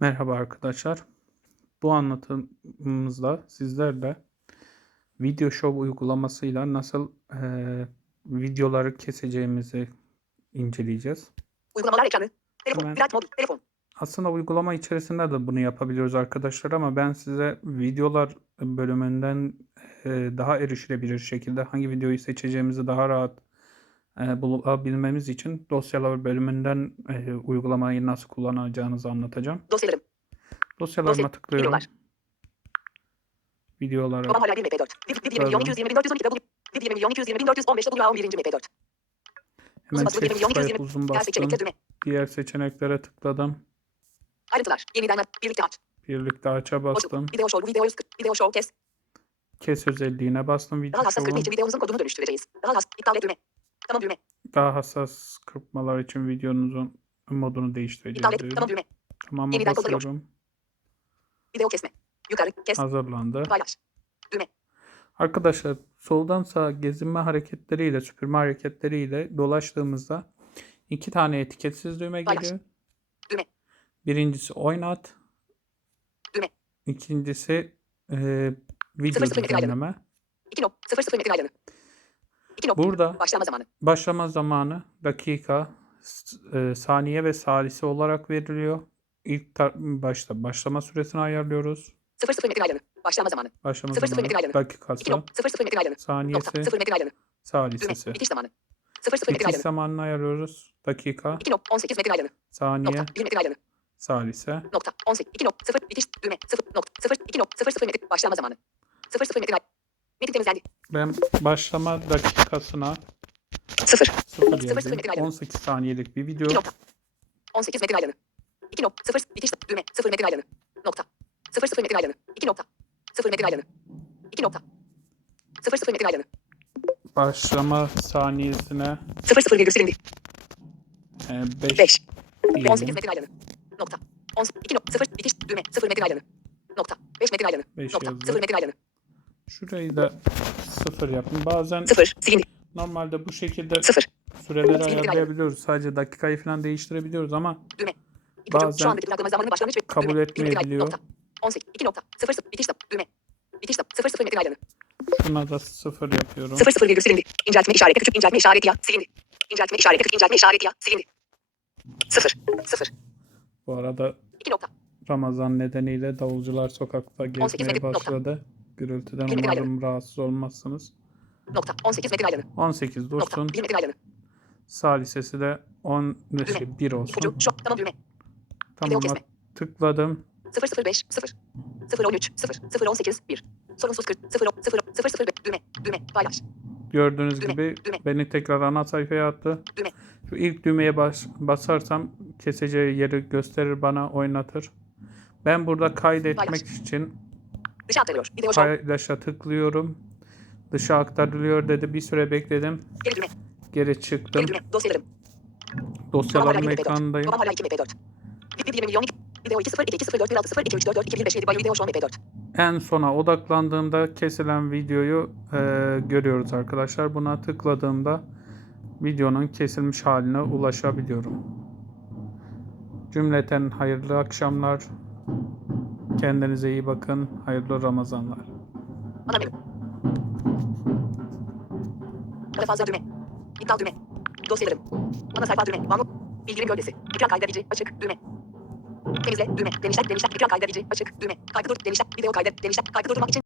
Merhaba arkadaşlar. Bu anlatımımızda sizlerle Video Show uygulamasıyla nasıl eee, videoları keseceğimizi inceleyeceğiz. Uygulamalar ekranı. Telefon. Hemen- modül. Telefon. Aslında uygulama içerisinde de bunu yapabiliyoruz arkadaşlar ama ben size videolar bölümünden eee, daha erişilebilir şekilde hangi videoyu seçeceğimizi daha rahat bulabilmemiz için dosyalar bölümünden eee, uygulamayı nasıl kullanacağınızı anlatacağım. Dosyalarım. Dosyalarıma Dosya- tıklıyorum. videolar. Videolara Babam hala bir MP4. Vid- Vid 20 milyon 220 bin 412'de bulup. Vid 20 milyon 220 bin 415'te buluyor 11. MP4. hemen uzun Diğer bastım. Diğer seçeneklere tıkladım. Ayrıntılar. Yeniden. Birlikte aç. Birlikte aç'a bastım. Video show. Video, video show kes. Kes özelliğine bastım. Video Daha hassas kırpma show'un için videomuzun kodunu dönüştüreceğiz. Daha hassas. İptal et düğme. Tamam düğme. daha hassas kırpmalar için videonuzun modunu değiştireceğiz. İptal et. Tamam düğme. Tamam'a Yeniden basıyorum. Video kesme. Yukarı. Kes. Hazırlandı. Paylaş. Düğme. Arkadaşlar soldan sağa gezinme hareketleriyle, süpürme hareketleriyle dolaştığımızda iki tane etiketsiz düğme Paylaş. geliyor. Düğme. Birincisi oynat. Düğme. İkincisi e, video düzenleme. 2 nok. 0 0 metin ayarı. 2 nok. Burada Başlama zamanı. Başlama zamanı dakika, e, saniye ve salise olarak veriliyor. İlk başta başlama süresini ayarlıyoruz. 0 0 metin ayarı. Başlama zamanı. Başlama Sıfır sıfır zamanı metin ayarı. 2 dakikası, nok. 0 0 metin ayarı. Nokta. saniyesi, 0 metin ayarı. Düğme. salisesi. Bitiş zamanı. 0 0 metin Bitiş zamanını ayarlıyoruz. Dakika, 2 nok. 18 metin ayarı. saniye, Nokta. 1 metin ayarı. salise. Nokta. 18. 2 nok. 0 bitiş düğme. 0 nokta. 0 2 nok. 0 0 metin başlama zamanı. 0 0 metin ayarı. Metin temizlendi. Ben başlama dakikasına 0 0 Sıfır sıfır yazdım. metin ayarı. 18 saniyelik bir video. 2 nokta. 18 metin ayarı. 2 nok. 0 bitiş düğme. 0 metin ayarı. Nokta. 0 0 metin ayarı. 2 nokta. 0 metin ayarı. 2 nokta. 0 0 metin ayarı. Başlama saniyesine 0 0 virgül silindi. 5 5. 18 diyelim. metin ayarı. Nokta. 18 2 nokta. 0 bitiş düğme. 0 metin ayarı. Nokta. 5 metin ayarı. 5 Nokta. yazdım. 0 metin ayarı. Şurayı da 0 yapın. Bazen 0 silindi. normalde bu şekilde 0 süreleri Silgi ayarlayabiliyoruz. Sadece dakikayı falan değiştirebiliyoruz ama düğme. Bazen Şu andaki bırakma zamanının başlangıç ve kabul düğme. 20 metin ayarı. etmeyebiliyor. Nokta. 18 2 nokta. 0 0 bitiş düğme. Bitiş 0 0 metin ayarı. şuna da 0 yapıyorum. 0 0 virgül silindi. İnceltme işareti küçük inceltme işareti ya silindi. İnceltme işareti küçük inceltme işareti ya silindi. 0 0 Bu arada 2 nokta. Ramazan nedeniyle davulcular sokakta 18 gezmeye metre nokta. Gürültüden metre umarım rahatsız olmazsınız. Nokta. 18 metin ayarı. 18 Nokta. dursun. 1 metin ayarı. Salisesi de 10 şey, 1 İpucu. olsun. Şu. Tamam düğme. Tamam kesme. tıkladım. 0 05 0 0 13 0 0 18 1. Sorunsuz 40 0 0 0 0 düğme. Düğme. Paylaş. Gördüğünüz Düğme, gibi düğme. beni tekrar ana sayfaya attı. Düğme. Şu ilk düğmeye bas, basarsam keseceği yeri gösterir bana oynatır. Ben burada kaydetmek Paylaş. için Dışa aktarılıyor. Video paylaşa tıklıyorum. Dışa aktarılıyor dedi. Bir süre bekledim. Geri düğme. Geri çıktım. Geri düğme. Dosyalarım. Dosyalarım Babam hala 2 ekranındayım. Babam hala 2 MP4. Vid 20 milyon 2. Video 2 0 2 2 0 4 1 6 0 2 3 4 4 2 1 5 7 Bayo video show MP4. En sona odaklandığımda kesilen videoyu e, görüyoruz arkadaşlar. Buna tıkladığımda videonun kesilmiş haline ulaşabiliyorum. Cümleten hayırlı akşamlar. Kendinize iyi bakın. Hayırlı Ramazanlar. Ana menü. Ana fazla düğme. İptal düğme. Dosyalarım. Ana sayfa düğme. Banlık. Bilgilim gölgesi. Ekran kaydedici. Açık. Düğme. Temizle. Düğme. Genişlet. Genişlet. Ekran kaydedici. Açık. Düğme. Kaydı dur. Genişlet. Video kaydet. Genişlet. Kaydı durdurmak için